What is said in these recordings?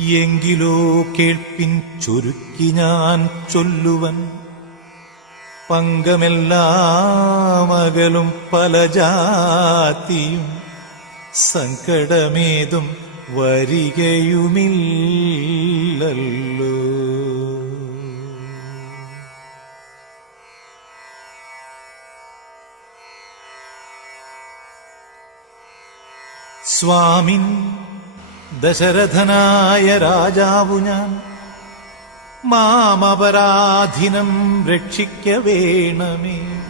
എങ്കിലോ കേൾപ്പിൻ ചുരുക്കി ഞാൻ ചൊല്ലുവൻ. പങ്കമെല്ലാമകലും പല ജാതിയും സങ്കടമേതും വരികയുമില്ലല്ലോ. സ്വാമിൻ ദശരഥനായ രാജാവു ഞാൻ. മാമപരാധിനം രക്ഷിക്കവേണമേ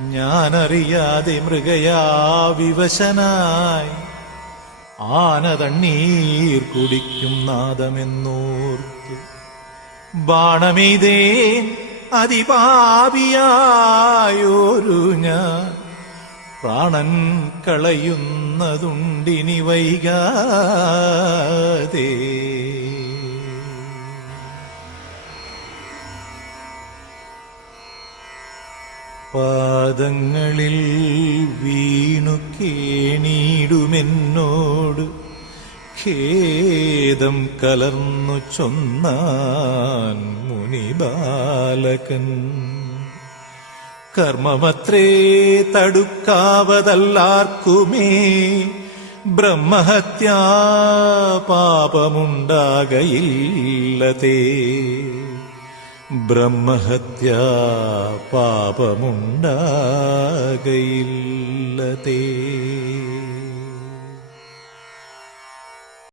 ഞാനറിയാതെ മൃഗയാ വിവശനായി. ആനതണ്ണീർ കുടിക്കും നാദമെന്നോർത്തു. ബാണമെയ്തേൻ അതിപാപിയായോരു പ്രാണൻ കളയുന്നതുണ്ടിനി വൈകാതെ. പാദങ്ങളിൽ വീണു കേണീടുമെന്നോട് ഖേദം കലർന്നു ചൊന്നാൻ മുനിബാലകൻ. കർമ്മമത്രേ തടുക്കാവതല്ലാർക്കുമേ. ബ്രഹ്മഹത്യാ പാപമുണ്ടാകയില്ലതേ. ബ്രഹ്മഹത്യാ പാപമുണ്ടാകയില്ലതേ.